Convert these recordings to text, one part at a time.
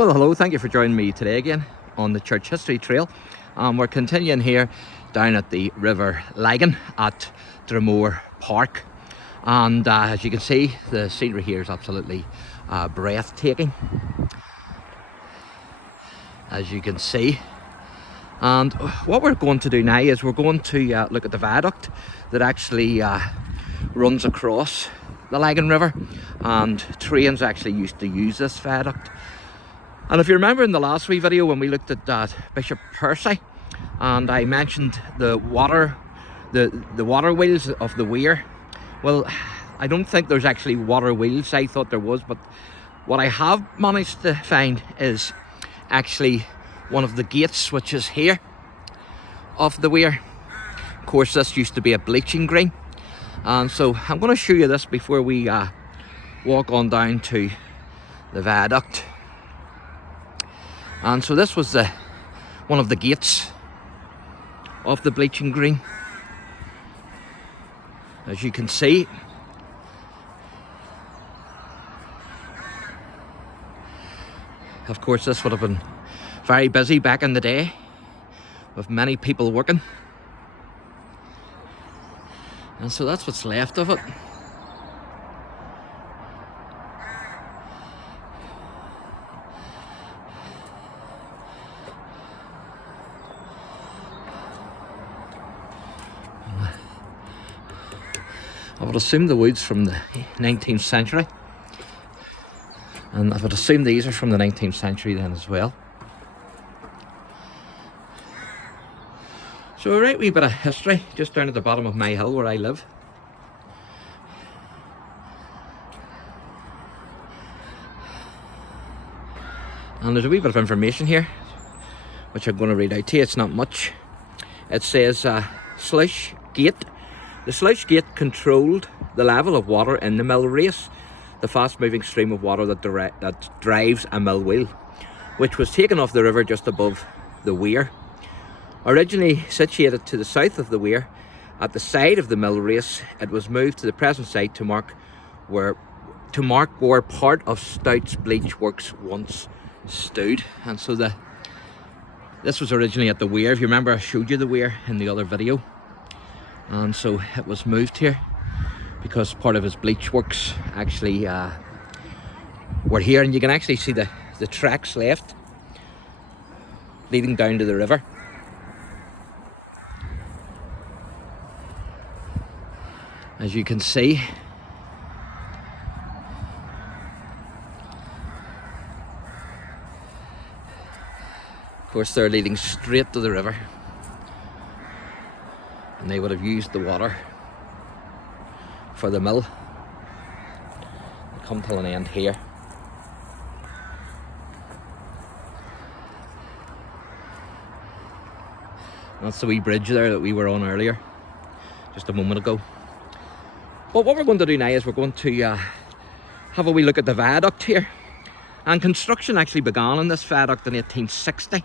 Well, hello, thank you for joining me today again on the Church History Trail. We're continuing here down at the River Lagan at DROMORE Park, and as you can see, the scenery here is absolutely breathtaking, as you can see. And what we're going to do now is we're going to look at the viaduct that actually runs across the Lagan River, and trains actually used to use this viaduct. And if you remember in the last wee video when we looked at Bishop Percy, and I mentioned the water wheels of the weir, well, I don't think there's actually water wheels. I thought there was, but what I have managed to find is actually one of the gates, which is here, of the weir. Of course, this used to be a bleaching green, and so I'm going to show you this before we walk on down to the viaduct. And so this was one of the gates of the bleaching green, as you can see. Of course, this would have been very busy back in the day, with many people working. And so that's what's left of it. I would assume the wood's from the 19th century, and I would assume these are from the 19th century then as well. So a right wee bit of history just down at the bottom of my hill where I live. And there's a wee bit of information here which I'm going to read out to you. It's not much. It says sluice gate. The sluice gate controlled the level of water in the mill race, the fast-moving stream of water that drives a mill wheel, which was taken off the river just above the weir. Originally situated to the south of the weir, at the side of the mill race, it was moved to the present site to mark where part of Stout's Bleach Works once stood. And so this was originally at the weir. If you remember, I showed you the weir in the other video. And so it was moved here because part of his bleach works actually were here, and you can actually see the tracks left leading down to the river. As you can see. Of course, they're leading straight to the river, and they would have used the water for the mill. They come to an end here. That's the wee bridge there that we were on earlier, just a moment ago. But what we're going to do now is we're going to have a wee look at the viaduct here. And construction actually began on this viaduct in 1860,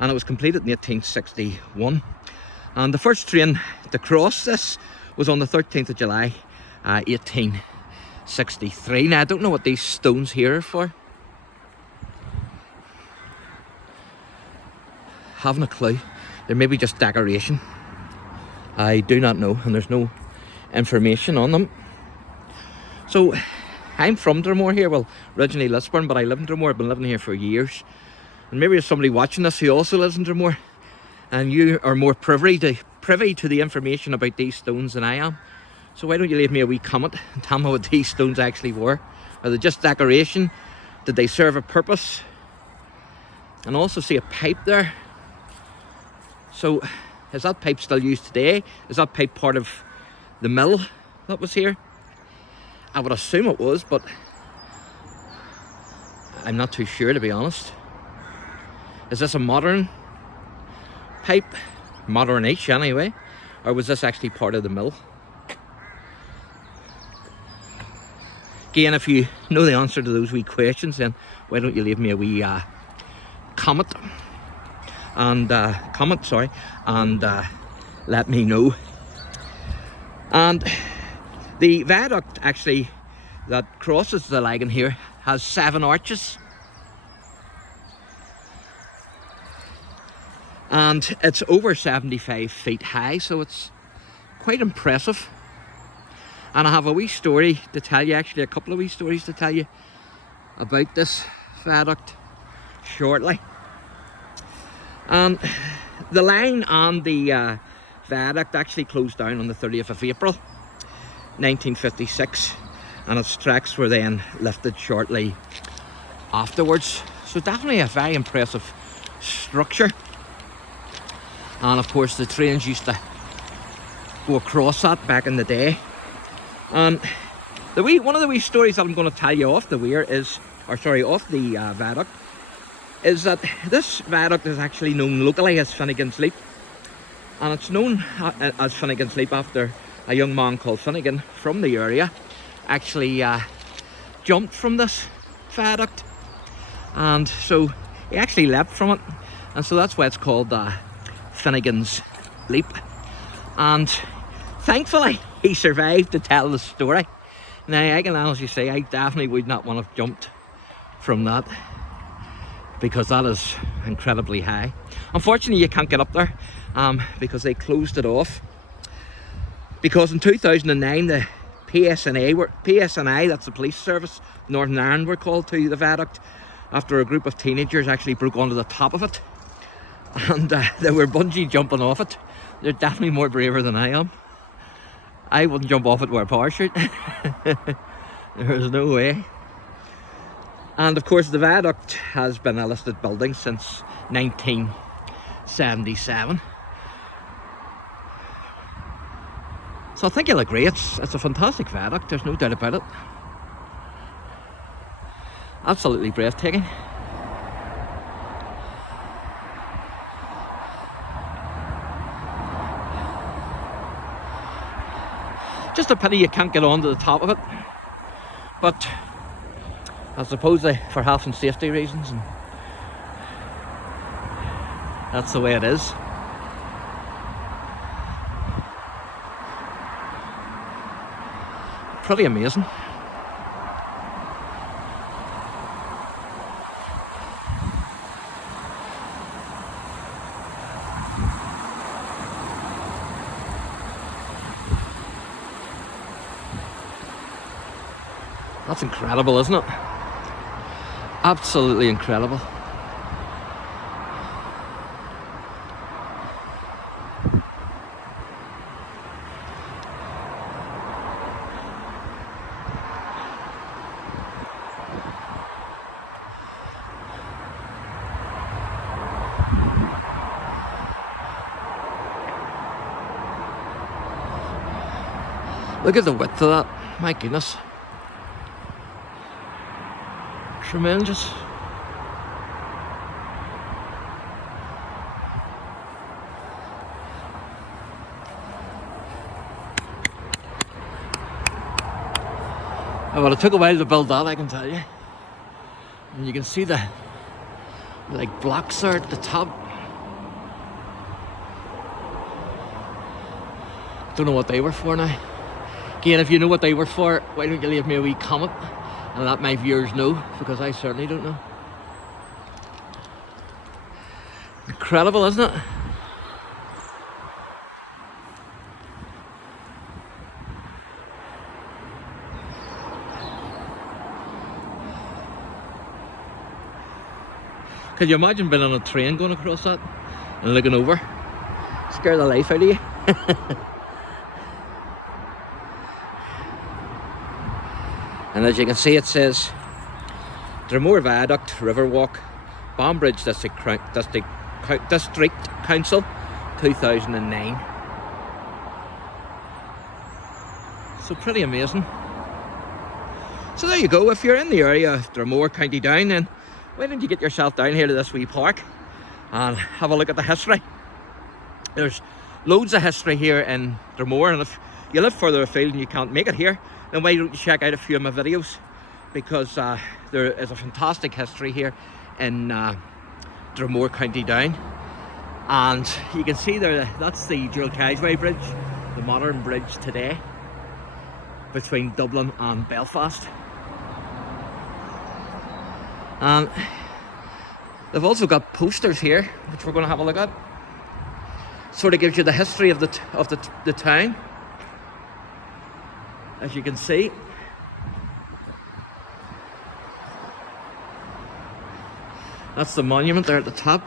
and it was completed in 1861. And the first train to cross this was on the 13th of July, 1863. Now, I don't know what these stones here are for. Haven't a clue. They may be just decoration. I do not know, and there's no information on them. So, I'm from Dromore here. Well, originally Lisburn, but I live in Dromore. I've been living here for years. And maybe there's somebody watching this who also lives in Dromore, and you are more privy to the information about these stones than I am. So why don't you leave me a wee comment and tell me what these stones actually were? Are they just decoration? Did they serve a purpose? And I also see a pipe there. So is that pipe still used today? Is that pipe part of the mill that was here? I would assume it was, but I'm not too sure, to be honest. Is this a modern pipe? Modern-ish anyway. Or was this actually part of the mill? Again, if you know the answer to those wee questions, then why don't you leave me a wee comment and let me know. And the viaduct actually that crosses the Lagan here has 7 arches. and it's over 75 feet high, so it's quite impressive. And I have a wee story to tell you, actually a couple of wee stories to tell you about this viaduct shortly. The line on the viaduct actually closed down on the 30th of April 1956, and its tracks were then lifted shortly afterwards. So definitely a very impressive structure. And of course the trains used to go across that back in the day. And one of the wee stories that I'm going to tell you off the weir is, off the viaduct, is that this viaduct is actually known locally as Finnegan's Leap. And it's known as Finnegan's Leap after a young man called Finnegan from the area actually jumped from this viaduct. And so he actually leapt from it. And so that's why it's called Finnegan's Leap. And thankfully he survived to tell the story. Now I can honestly say I definitely would not want to have jumped from that, because that is incredibly high. Unfortunately you can't get up there because they closed it off, because in 2009 the PSNI, that's the police service, Northern Ireland, were called to the viaduct after a group of teenagers actually broke onto the top of it, and they were bungee jumping off it. They're definitely more braver than I am. I wouldn't jump off it with a parachute. There's no way. And of course the viaduct has been a listed building since 1977. So I think you'll agree it's a fantastic viaduct, there's no doubt about it. Absolutely breathtaking. Just a pity you can't get onto the top of it, but I suppose for health and safety reasons, and that's the way it is. Pretty amazing. That's incredible, isn't it? Absolutely incredible. Look at the width of that, my goodness. Tremendous. Well, it took a while to build that, I can tell you. And you can see the blocks there at the top. Don't know what they were for now. Again, if you know what they were for, why don't you leave me a wee comment and let my viewers know, because I certainly don't know. Incredible, isn't it? Could you imagine being on a train going across that and looking over? Scare the life out of you. And as you can see, it says DROMORE Viaduct, Riverwalk, Banbridge District Council, 2009. So pretty amazing. So there you go. If you're in the area of Dromore, County Down, then why don't you get yourself down here to this wee park and have a look at the history. There's loads of history here in Dromore, and if you live further afield and you can't make it here, then why don't you check out a few of my videos, because there is a fantastic history here in Dromore, County Down. And you can see there, that's the Dual Causeway Bridge, the modern bridge today between Dublin and Belfast. And they've also got posters here, which we're going to have a look at. Sort of gives you the history of the town, as you can see. That's the monument there at the top.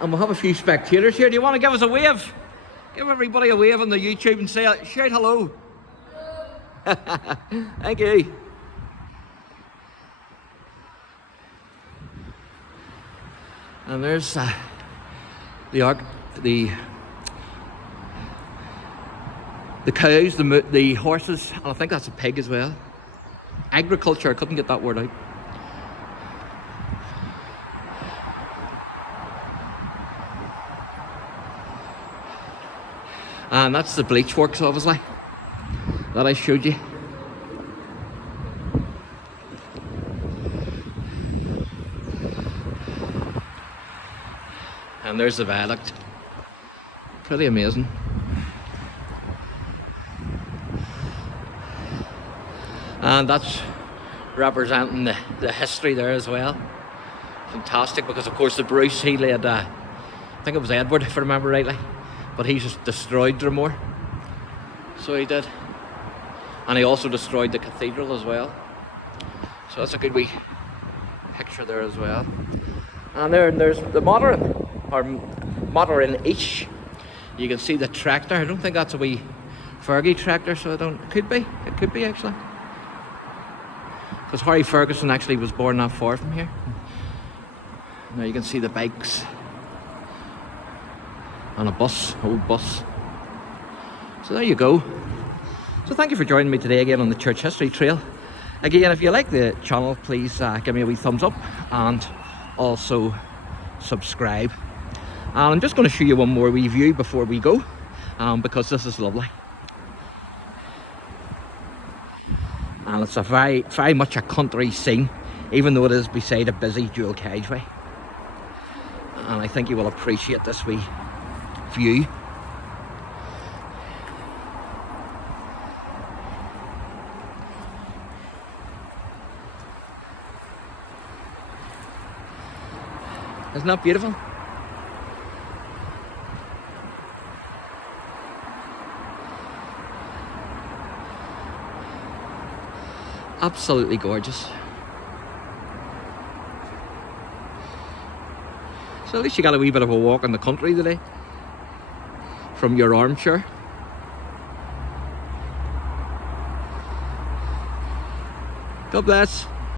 And we'll have a few spectators here. Do you want to give us a wave? Give everybody a wave on the YouTube and say, shout hello. Thank you. And there's the cows, the horses, and I think that's a pig as well. Agriculture, I couldn't get that word out. And that's the bleach works, obviously, that I showed you. And there's the viaduct. Pretty amazing. And that's representing the history there as well. Fantastic, because of course the Bruce, he laid, I think it was Edward if I remember rightly, but he just destroyed Dromore. So he did. And he also destroyed the cathedral as well. So that's a good wee picture there as well. And there's the Motorin-ish. You can see the tractor. I don't think that's a wee Fergie tractor, so it could be actually. Because Harry Ferguson actually was born not far from here. Now you can see the bikes. And a bus, old bus. So there you go. So thank you for joining me today again on the Church History Trail. Again, if you like the channel, please give me a wee thumbs up and also subscribe. And I'm just going to show you one more wee view before we go, because this is lovely. And it's a very, very much a country scene, even though it is beside a busy dual carriageway. And I think you will appreciate this wee view. Isn't that beautiful? Absolutely gorgeous. So at least you got a wee bit of a walk in the country today from your armchair. God bless.